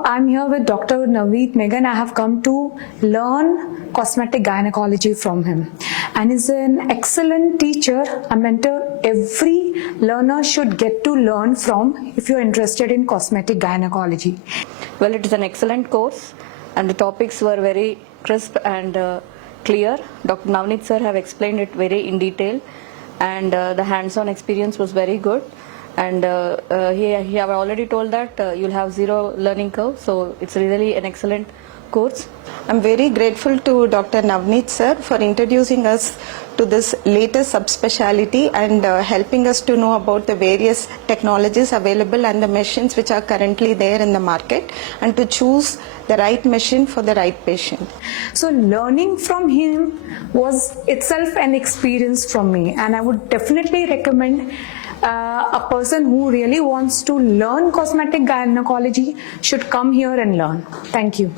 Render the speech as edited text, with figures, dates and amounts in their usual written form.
So I'm here with Dr. Navneet Magon. I have come to learn cosmetic gynecology from him. And he's an excellent teacher, a mentor every learner should get to learn from if you're interested in cosmetic gynecology. Well, it is an excellent course and the topics were very crisp and clear. Dr. Navneet sir have explained it very in detail, and the hands-on experience was very good. And he have already told that you'll have zero learning curve, so it's really an excellent course. I'm very grateful to Dr. Navneet sir for introducing us to this latest subspecialty and helping us to know about the various technologies available and the machines which are currently there in the market, and to choose the right machine for the right patient. So learning from him was itself an experience from me, and I would definitely recommend a person who really wants to learn cosmetic gynecology should come here and learn. Thank you.